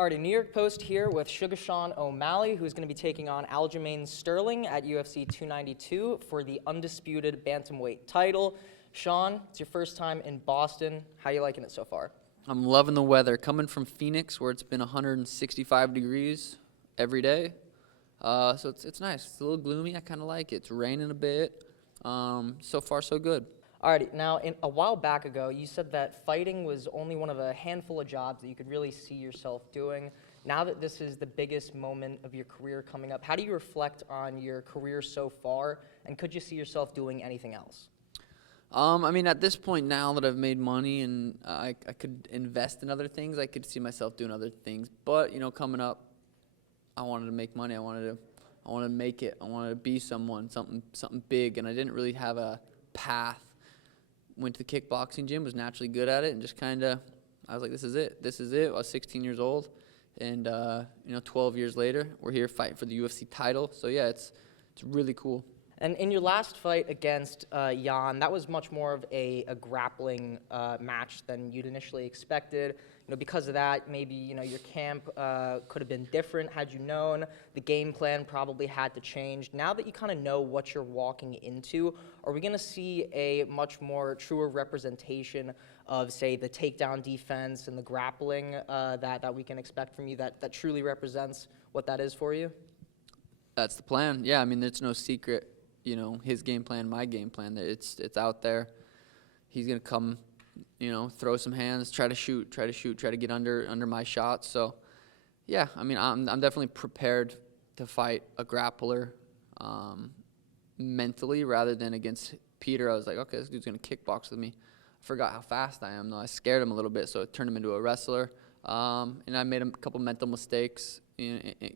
Alrighty, New York Post here with Suga Sean O'Malley, who's going to be taking on Aljamain Sterling at UFC 292 for the undisputed Bantamweight title. Sean, it's your first time in Boston. How are you liking it so far? I'm loving the weather. Coming from Phoenix, where it's been 165 degrees every day. So it's nice. It's a little gloomy. I kind of like it. It's raining a bit. So far, so good. Alrighty, now a while back ago, you said that fighting was only one of a handful of jobs that you could really see yourself doing. Now that this is the biggest moment of your career coming up, how do you reflect on your career so far, and could you see yourself doing anything else? I mean, at this point now that I've made money and I could invest in other things, I could see myself doing other things. But, you know, coming up, I wanted to make money. I wanted to make it. I wanted to be something big, and I didn't really have a path. Went to the kickboxing gym, was naturally good at it, and just kind of, I was like, this is it. This is it. I was 16 years old, and, 12 years later, we're here fighting for the UFC title. So, yeah, it's really cool. And in your last fight against Jan, that was much more of a grappling match than you'd initially expected. You know, because of that, maybe your camp could have been different had you known. The game plan probably had to change. Now that you kind of know what you're walking into, are we going to see a much more truer representation of, say, the takedown defense and the grappling that we can expect from you that truly represents what that is for you? That's the plan. Yeah, I mean, there's no secret. His game plan, my game plan, it's out there. He's going to come, throw some hands, try to shoot, try to get under my shots. So, yeah, I mean, I'm definitely prepared to fight a grappler mentally rather than against Peter. I was like, okay, this dude's going to kickbox with me. I forgot how fast I am, though. I scared him a little bit, so it turned him into a wrestler. And I made a couple mental mistakes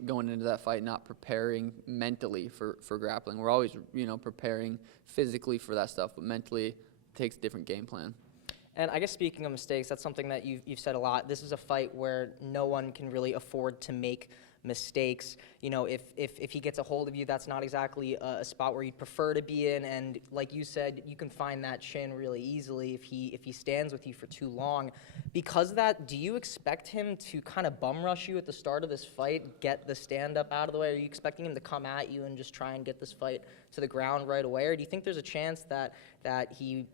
going into that fight, not preparing mentally for grappling. We're always, preparing physically for that stuff, but mentally it takes a different game plan. And I guess speaking of mistakes, that's something that you've said a lot. This is a fight where no one can really afford to make mistakes. If he gets a hold of you, that's not exactly a spot where you'd prefer to be in. And like you said, you can find that chin really easily if he stands with you for too long. Because of that, do you expect him to kind of bum rush you at the start of this fight, get the stand-up out of the way? Are you expecting him to come at you and just try and get this fight to the ground right away? Or do you think there's a chance that he,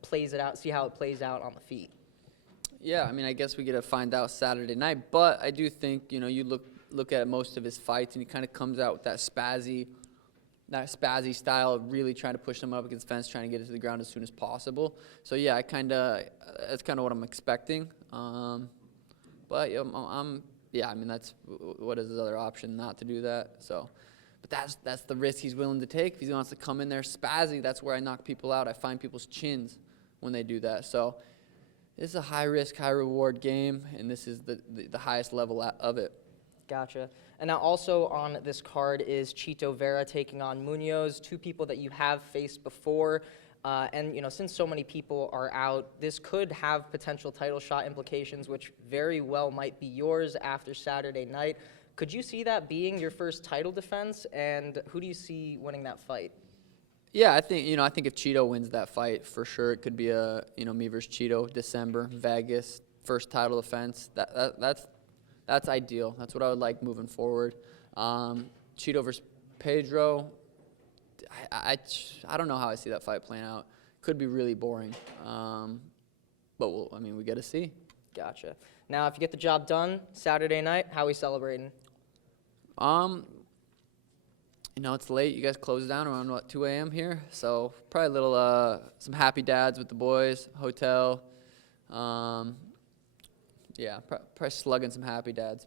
plays it out, see how it plays out on the feet? Yeah, I mean, I guess we get to find out Saturday night. But I do think, you look at most of his fights, and he kind of comes out with that spazzy style of really trying to push them up against the fence, trying to get it to the ground as soon as possible. So yeah, that's kind of what I'm expecting. But yeah, I mean, that's what is his other option not to do that. So, but that's the risk he's willing to take. If he wants to come in there spazzy, that's where I knock people out. I find people's chins when they do that. So this is a high risk, high reward game, and this is the highest level of it. Gotcha. And now also on this card is Chito Vera taking on Munoz, two people that you have faced before. And, since so many people are out, this could have potential title shot implications, which very well might be yours after Saturday night. Could you see that being your first title defense, and who do you see winning that fight? Yeah, I think if Chito wins that fight, for sure, it could be me versus Chito, December, Vegas, first title defense. That's ideal. That's what I would like moving forward. Chito versus Pedro, I don't know how I see that fight playing out. Could be really boring, but we got to see. Gotcha. Now, if you get the job done Saturday night, how are we celebrating? It's late. You guys close down around 2 a.m. here, so probably a little some happy dads with the boys, hotel. Yeah, probably slugging some happy dads.